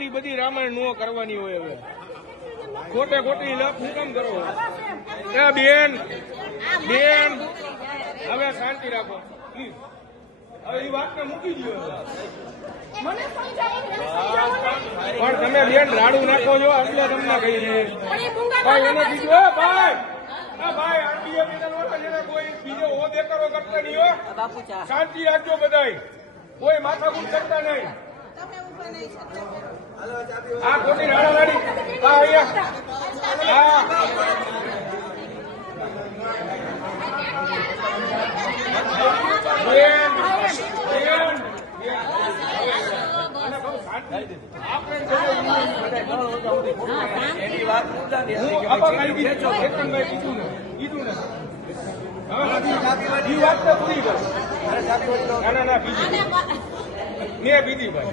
આટલી બધી રામાયણ નો કરવાની હોય હવે ખોટે ખોટી લપ હું કેમ કરો એ બેન બેન હવે શાંતિ રાખો પ્લીઝ હવે એ વાતને મૂકી દો પણ તમે બેન રાડું નાખો છો એટલે તમને કહી દઈએ ભાઈ એને કીધું ભાઈ ભાઈ આરટીએ કોઈ બીજો હોદે કરો કરતા નહીં હો શાંતિ રાખજો બધાય કોઈ માથાકૂટ કરતા નહીં આ ખોટી રાડા રાડી હા અહીંયા મેં બીજી ભાઈ